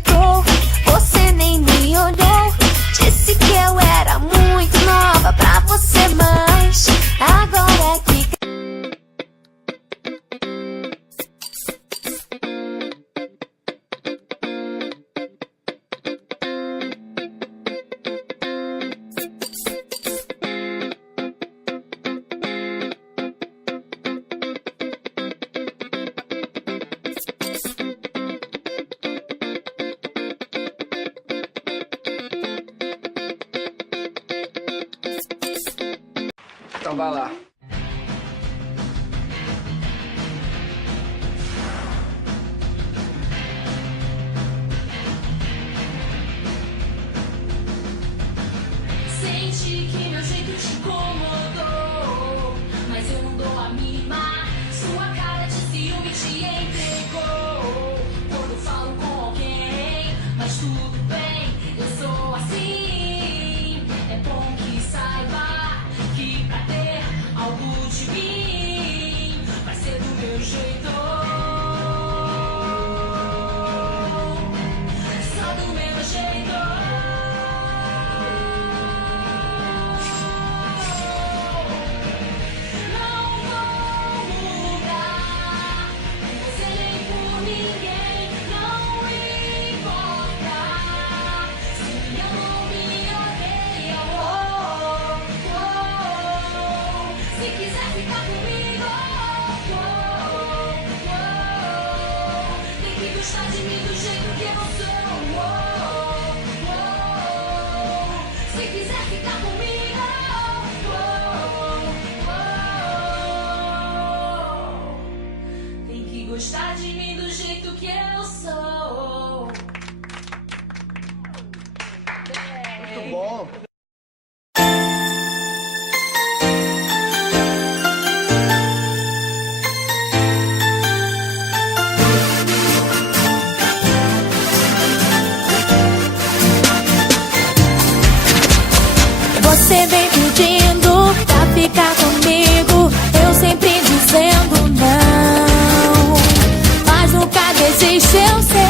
respeitou, você nem me olhou. Disse que eu era muito nova pra você, mas agora é que... Então vai lá. Sente que meu jeito te incomodou, mas eu não dou a mínima. Sua cara de ciúme te entregou quando falo com alguém, mas tudo bem, eu sou assim. É bom que saiba que pra ter algo de mim vai ser do meu jeito, só do meu jeito. Gostar de mim do jeito que eu sou. Se quiser ficar comigo, tem que gostar de mim do jeito que eu sou. Muito bom. Você vem pedindo pra ficar comigo, eu sempre dizendo não, mas nunca desiste, eu sei.